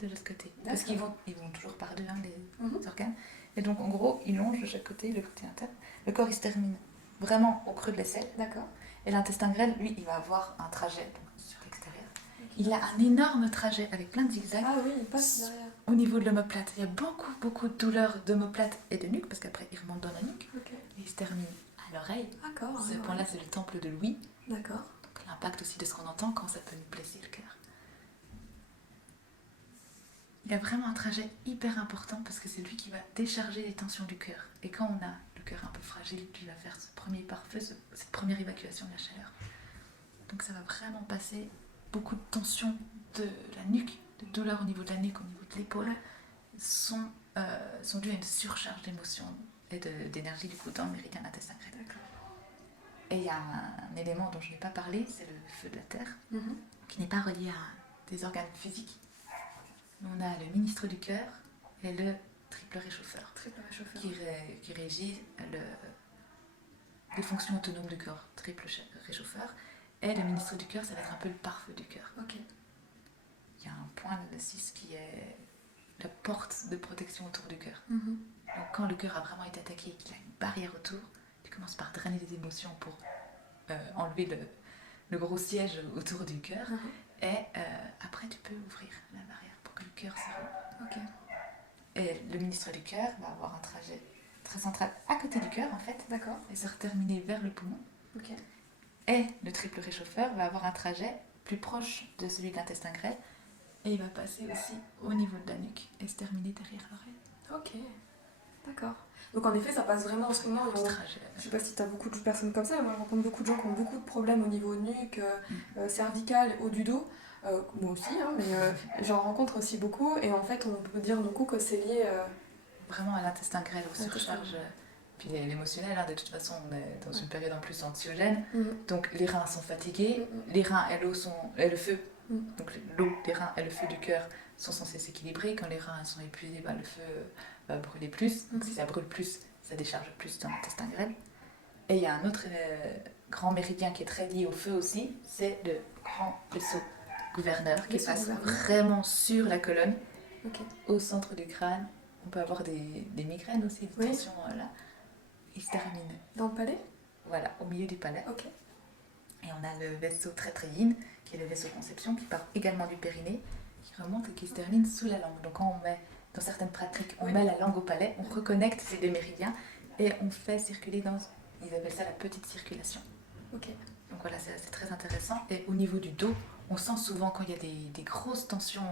de l'autre côté. Parce qu'ils vont toujours par deux, les organes. Et donc, en gros, ils longent de chaque côté, le côté interne. Le corps, il se termine vraiment au creux de l'aisselle. D'accord. Et l'intestin grêle, lui, il va avoir un trajet donc, sur l'extérieur. Il a un énorme trajet avec plein de zigzags. Ah oui, il passe derrière. Au niveau de l'omoplate, il y a beaucoup de douleurs d'omoplate et de nuque, parce qu'après, il remonte dans la nuque. Ok. Et il se termine à l'oreille. D'accord. Ce point-là, c'est le temple de Louis. D'accord. Donc l'impact aussi de ce qu'on entend quand ça peut nous blesser le cœur. Il y a vraiment un trajet hyper important parce que c'est lui qui va décharger les tensions du cœur. Et quand on a le cœur un peu fragile, lui va faire ce premier pare-feu, cette première évacuation de la chaleur. Donc ça va vraiment passer beaucoup de tensions de la nuque, de douleurs au niveau de la nuque, au niveau de l'épaule, sont dues à une surcharge d'émotions et d'énergie du coup dans le méridien de l'intestin grêle. Et il y a un élément dont je n'ai pas parlé, c'est le feu de la terre, qui n'est pas relié à des organes physiques. On a le ministre du cœur et le triple réchauffeur, qui régit les fonctions autonomes du corps, triple réchauffeur. Et le ministre du cœur, ça va être un peu le pare-feu du cœur. Il y a un point, le 6, qui est la porte de protection autour du cœur. Donc quand le cœur a vraiment été attaqué et qu'il a une barrière autour, tu commences par drainer les émotions pour enlever le gros siège autour du cœur. Et après, tu peux ouvrir la barrière pour que le cœur se rende. Et le ministre du cœur va avoir un trajet très central à côté du cœur, en fait. D'accord. Et se terminer vers le poumon. Et le triple réchauffeur va avoir un trajet plus proche de celui de l'intestin grêle. Et il va passer aussi au niveau de la nuque et se terminer derrière l'oreille. Ok. D'accord. Donc en effet, ça passe vraiment en ce moment. Je sais pas si tu as beaucoup de personnes comme ça, mais moi je rencontre beaucoup de gens qui ont beaucoup de problèmes au niveau nuque, cervical, haut du dos. Moi aussi, hein, mais j'en rencontre aussi beaucoup. Et en fait, on peut dire du coup que c'est lié vraiment à l'intestin grêle, aux surcharges. Puis l'émotionnel, de toute façon, on est dans une période en plus anxiogène. Donc les reins sont fatigués, les reins et l'eau et le feu. Donc l'eau, les reins et le feu du cœur sont censés s'équilibrer. Quand les reins sont épuisés, le feu va brûler plus. Donc si ça brûle plus, ça décharge plus dans l'intestin grêle. Et il y a un autre grand méridien qui est très lié au feu aussi, c'est le grand vaisseau gouverneur qui passe vraiment sur la colonne, au centre du crâne. On peut avoir des migraines aussi, des tensions là. Il se termine dans le palais. Voilà, au milieu du palais. Et on a le vaisseau très très yin, qui est le vaisseau conception, qui part également du périnée, qui remonte et qui se termine sous la langue. Donc quand on met, dans certaines pratiques, on met la langue au palais, on reconnecte ces deux méridiens et on fait circuler dans, ils appellent ça la petite circulation. Donc voilà, c'est très intéressant. Et au niveau du dos, on sent souvent quand il y a des grosses tensions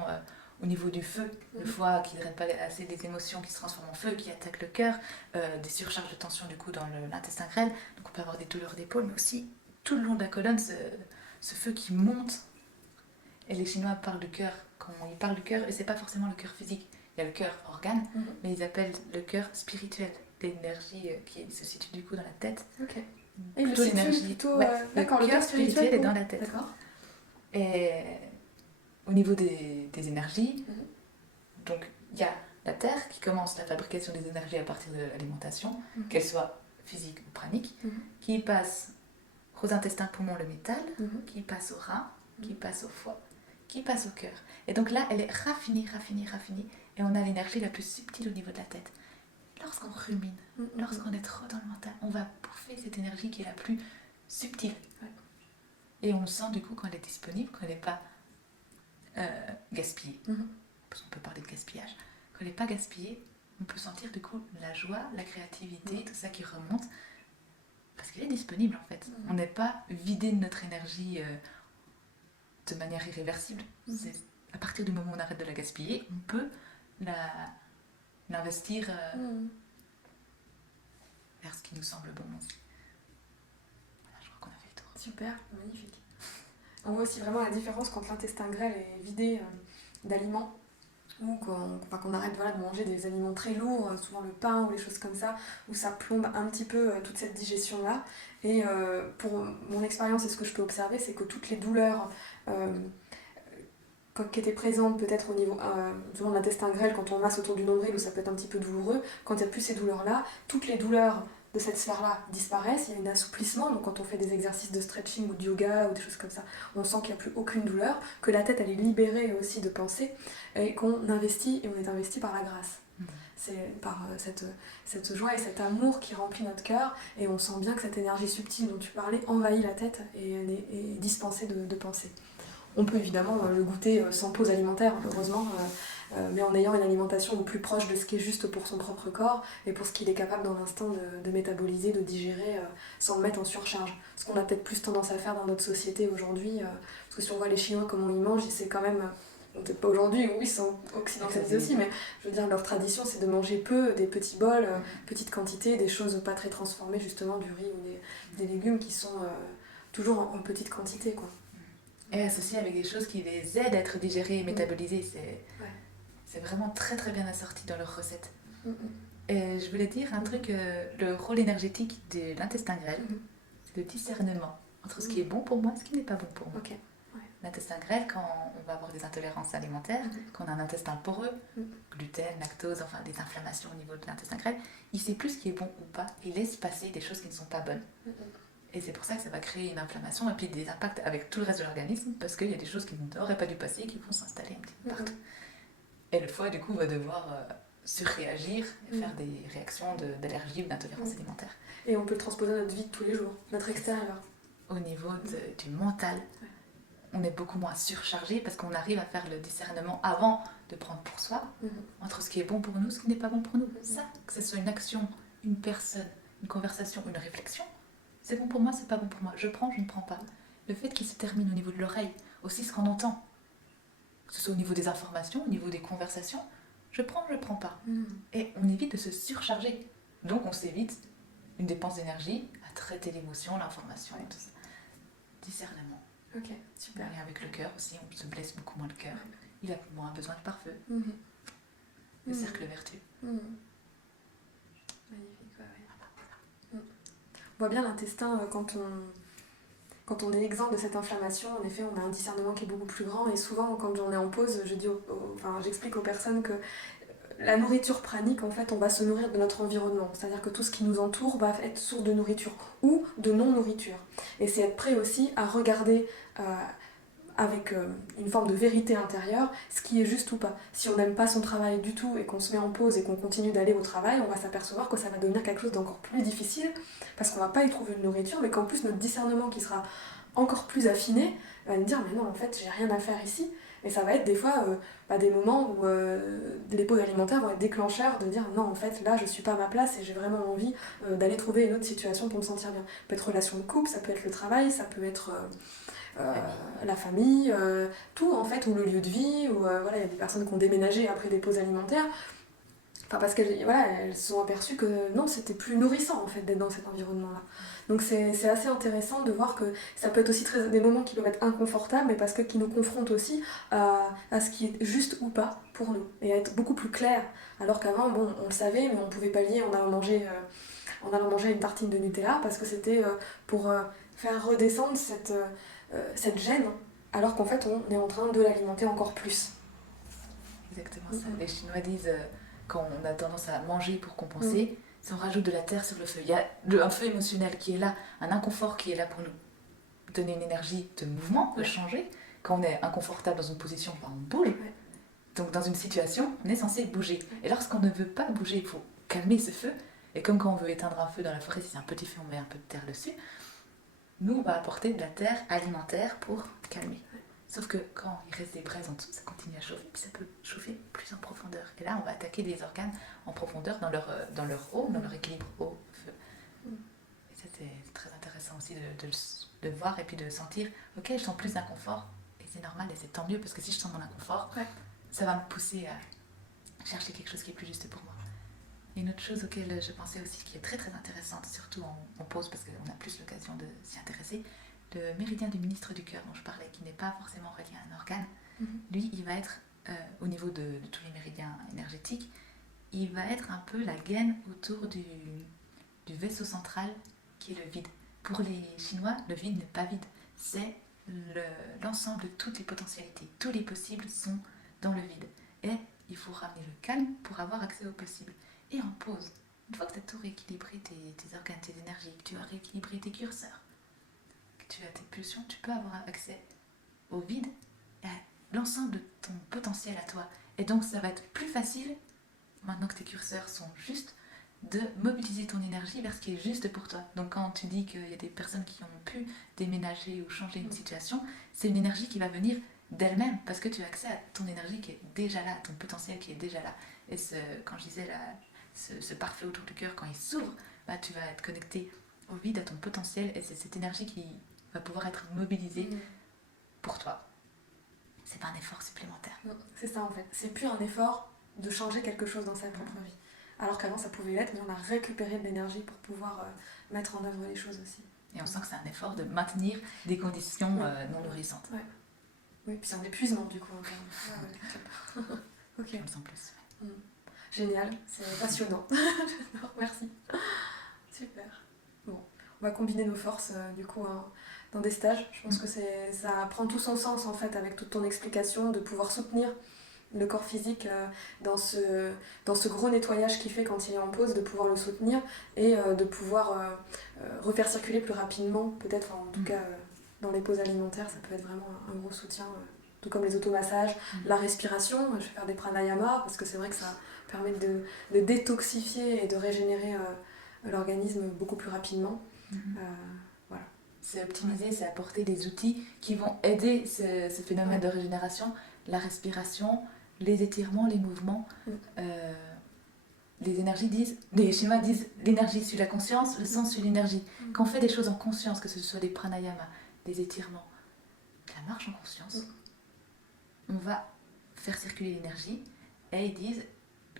au niveau du feu, le foie qui ne draine pas assez des émotions qui se transforment en feu, qui attaquent le cœur, des surcharges de tension du coup dans l'intestin grêle. Donc on peut avoir des douleurs d'épaule, mais aussi tout le long de la colonne, ce feu qui monte. Et les Chinois parlent du cœur. Quand ils parlent du cœur, et c'est pas forcément le cœur physique, il y a le cœur organe, mais ils appellent le cœur spirituel, l'énergie qui se situe du coup dans la tête. Et plutôt l'énergie. Le cœur spirituel est dans la tête. Et au niveau des énergies, donc il y a la terre qui commence la fabrication des énergies à partir de l'alimentation, qu'elle soit physique ou pranique, qui passe aux intestins, poumons, le métal, qui passe au rein, qui passe au foie, qui passe au cœur. Et donc là, elle est raffinée, et on a l'énergie la plus subtile au niveau de la tête. Lorsqu'on rumine, lorsqu'on est trop dans le mental, on va bouffer cette énergie qui est la plus subtile. Et on le sent du coup quand elle est disponible, quand elle n'est pas gaspillée. Parce qu'on peut parler de gaspillage. Quand elle n'est pas gaspillée, on peut sentir du coup la joie, la créativité, tout ça qui remonte. Parce qu'elle est disponible en fait. On n'est pas vidé de notre énergie de manière irréversible. C'est à partir du moment où on arrête de la gaspiller, on peut l'investir vers ce qui nous semble bon. Voilà, je crois qu'on a fait le tour. Super, magnifique. On voit aussi vraiment la différence quand l'intestin grêle est vidé d'aliments ou qu'on arrête de manger des aliments très lourds, souvent le pain ou les choses comme ça, où ça plombe un petit peu toute cette digestion-là. Et pour mon expérience et ce que je peux observer, c'est que toutes les douleurs qui étaient présentes peut-être au niveau souvent de l'intestin grêle, quand on masse autour du nombril où ça peut être un petit peu douloureux, quand il n'y a plus ces douleurs-là, toutes les douleurs de cette sphère-là disparaissent, il y a un assouplissement, donc quand on fait des exercices de stretching ou de yoga ou des choses comme ça, on sent qu'il n'y a plus aucune douleur, que la tête elle est libérée aussi de pensée, et qu'on investit, et on est investi par la grâce. C'est par cette joie et cet amour qui remplit notre cœur, et on sent bien que cette énergie subtile dont tu parlais envahit la tête et est dispensée de pensée. On peut évidemment le goûter sans pause alimentaire, heureusement, mais en ayant une alimentation au plus proche de ce qui est juste pour son propre corps et pour ce qu'il est capable dans l'instant de métaboliser, de digérer sans le mettre en surcharge. Ce qu'on a peut-être plus tendance à faire dans notre société aujourd'hui, parce que si on voit les Chinois comment ils mangent, c'est quand même, peut-être pas aujourd'hui, oui, ils sont occidentalisés aussi, mais je veux dire, leur tradition c'est de manger peu, des petits bols, petites quantités, des choses pas très transformées, justement du riz ou des légumes qui sont toujours en petite quantité, quoi. Et associé avec des choses qui les aident à être digérées et métabolisées, c'est vraiment très très bien assorti dans leur recette. Et je voulais dire un truc, le rôle énergétique de l'intestin grêle, c'est le discernement entre ce qui est bon pour moi et ce qui n'est pas bon pour moi. Okay. Ouais. L'intestin grêle, quand on va avoir des intolérances alimentaires, quand on a un intestin poreux, gluten, lactose, enfin des inflammations au niveau de l'intestin grêle, il sait plus ce qui est bon ou pas, il laisse passer des choses qui ne sont pas bonnes. Et c'est pour ça que ça va créer une inflammation et puis des impacts avec tout le reste de l'organisme, parce qu'il y a des choses qui n'auraient pas dû passer et qui vont s'installer un petit peu partout. Et le foie, du coup, va devoir surréagir et faire des réactions d'allergie ou d'intolérance alimentaire. Et on peut le transposer à notre vie de tous les jours, notre extérieur. Au niveau du mental, on est beaucoup moins surchargé parce qu'on arrive à faire le discernement avant de prendre pour soi entre ce qui est bon pour nous et ce qui n'est pas bon pour nous. Ça, que ce soit une action, une personne, une conversation, une réflexion, c'est bon pour moi, c'est pas bon pour moi. Je prends, je ne prends pas. Le fait qu'il se termine au niveau de l'oreille, aussi ce qu'on entend, que ce soit au niveau des informations, au niveau des conversations, je prends, je ne prends pas. Et on évite de se surcharger. Donc on s'évite une dépense d'énergie à traiter l'émotion, l'information, tout ça. Discernement. Ok, super. Et avec le cœur aussi, on se blesse beaucoup moins le cœur. Il a moins besoin de pare-feu. Le cercle vertueux. Magnifique, ouais. On voit bien l'intestin quand on est exempt de cette inflammation. En effet, on a un discernement qui est beaucoup plus grand. Et souvent, quand on est en pause, j'explique aux personnes que la nourriture pranique, en fait, on va se nourrir de notre environnement. C'est-à-dire que tout ce qui nous entoure va être source de nourriture ou de non-nourriture. Et c'est être prêt aussi à regarder avec une forme de vérité intérieure ce qui est juste ou pas. Si on n'aime pas son travail du tout et qu'on se met en pause et qu'on continue d'aller au travail, on va s'apercevoir que ça va devenir quelque chose d'encore plus difficile parce qu'on va pas y trouver une nourriture, mais qu'en plus notre discernement qui sera encore plus affiné va nous dire mais non, en fait j'ai rien à faire ici. Et ça va être des fois des moments où les pauses alimentaires vont être déclencheurs de dire non, en fait là je suis pas à ma place et j'ai vraiment envie d'aller trouver une autre situation pour me sentir bien. Ça peut être relation de couple, ça peut être le travail, ça peut être la famille, tout en fait, ou le lieu de vie, ou il y a des personnes qui ont déménagé après des pauses alimentaires. Enfin, parce qu'elles elles se sont aperçues que non, c'était plus nourrissant en fait d'être dans cet environnement-là. Donc c'est assez intéressant de voir que ça peut être aussi des moments qui peuvent être inconfortables, mais parce que qui nous confrontent aussi à ce qui est juste ou pas pour nous, et à être beaucoup plus clair. Alors qu'avant, bon, on le savait, mais on pouvait pallier en allant manger une tartine de Nutella, parce que c'était pour faire redescendre cette gêne, alors qu'en fait on est en train de l'alimenter encore plus. Exactement ça. Les Chinois disent quand on a tendance à manger pour compenser, si on rajoute de la terre sur le feu, il y a un feu émotionnel qui est là, un inconfort qui est là pour nous donner une énergie de mouvement, de changer. Quand on est inconfortable dans une position, on bouge. Donc dans une situation, on est censé bouger. Et lorsqu'on ne veut pas bouger, il faut calmer ce feu. Et comme quand on veut éteindre un feu dans la forêt, si c'est un petit feu, on met un peu de terre dessus. Nous, on va apporter de la terre alimentaire pour calmer. Sauf que quand il reste des braises en dessous, ça continue à chauffer, puis ça peut chauffer plus en profondeur. Et là, on va attaquer les organes en profondeur dans leur eau, dans leur équilibre eau-feu. Et ça, c'est très intéressant aussi de voir et puis de sentir, ok, je sens plus d'inconfort, et c'est normal, et c'est tant mieux, parce que si je sens mon inconfort, ça va me pousser chercher quelque chose qui est plus juste pour moi. Et une autre chose auquel je pensais aussi, qui est très très intéressante, surtout en pause, parce qu'on a plus l'occasion de s'y intéresser, le méridien du ministre du cœur dont je parlais, qui n'est pas forcément relié à un organe, lui, il va être, au niveau de tous les méridiens énergétiques, il va être un peu la gaine autour du vaisseau central, qui est le vide. Pour les Chinois, le vide n'est pas vide, c'est l'ensemble de toutes les potentialités. Tous les possibles sont dans le vide. Et il faut ramener le calme pour avoir accès aux possibles. Et en pause, une fois que tu as tout rééquilibré, tes organes, tes énergies, que tu as rééquilibré tes curseurs, que tu as tes pulsions, tu peux avoir accès au vide et à l'ensemble de ton potentiel à toi. Et donc ça va être plus facile, maintenant que tes curseurs sont justes, de mobiliser ton énergie vers ce qui est juste pour toi. Donc quand tu dis qu'il y a des personnes qui ont pu déménager ou changer une situation, c'est une énergie qui va venir d'elle-même, parce que tu as accès à ton énergie qui est déjà là, ton potentiel qui est déjà là. Et quand je disais ce parfait autour du cœur, quand il s'ouvre, bah, tu vas être connecté au vide, à ton potentiel, et c'est cette énergie qui va pouvoir être mobilisée pour toi. C'est pas un effort supplémentaire. Non, c'est ça en fait. C'est plus un effort de changer quelque chose dans sa propre vie. Alors qu'avant ça pouvait l'être, mais on a récupéré de l'énergie pour pouvoir mettre en œuvre les choses aussi. Et on sent que c'est un effort de maintenir des conditions non nourrissantes. Ouais. Oui, puis c'est un épuisement du coup en termes. Ok. Je me sens plus. Génial, c'est passionnant. J'adore, merci. Super. Bon, on va combiner nos forces du coup dans des stages. Je pense que ça prend tout son sens en fait avec toute ton explication de pouvoir soutenir le corps physique dans ce gros nettoyage qu'il fait quand il est en pause, de pouvoir le soutenir et de pouvoir refaire circuler plus rapidement, peut-être en tout cas dans les pauses alimentaires, ça peut être vraiment un gros soutien, tout comme les automassages, la respiration. Je vais faire des pranayamas parce que c'est vrai que ça permet de détoxifier et de régénérer l'organisme beaucoup plus rapidement. Voilà. C'est optimiser, c'est apporter des outils qui vont aider ce phénomène de régénération, la respiration, les étirements, les mouvements. Les énergies disent, les schémas disent, l'énergie suit la conscience, le sens suit l'énergie. Quand on fait des choses en conscience, que ce soit des pranayamas, des étirements, la marche en conscience, on va faire circuler l'énergie. Et ils disent,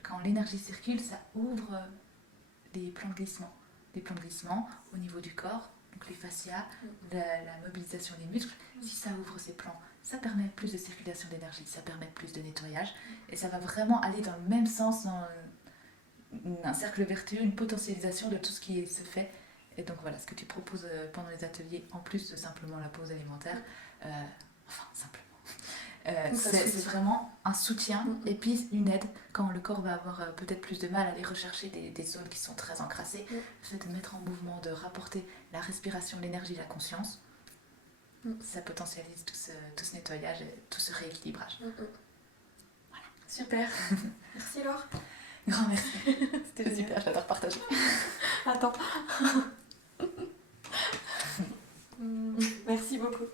quand l'énergie circule, ça ouvre les plans de glissement. Les plans de glissement au niveau du corps, donc les fascias, la mobilisation des muscles. Si ça ouvre ces plans, ça permet plus de circulation d'énergie, ça permet plus de nettoyage. Et ça va vraiment aller dans le même sens, dans un cercle vertueux, une potentialisation de tout ce qui se fait. Et donc voilà, ce que tu proposes pendant les ateliers, en plus de simplement la pause alimentaire, c'est vraiment un soutien et puis une aide quand le corps va avoir peut-être plus de mal à aller rechercher des zones qui sont très encrassées. Le fait de mettre en mouvement, de rapporter la respiration, l'énergie, la conscience, ça potentialise tout ce nettoyage et tout ce rééquilibrage. Voilà. Super. Merci Laure. Grand merci. C'était super, j'adore partager. Attends. Merci beaucoup.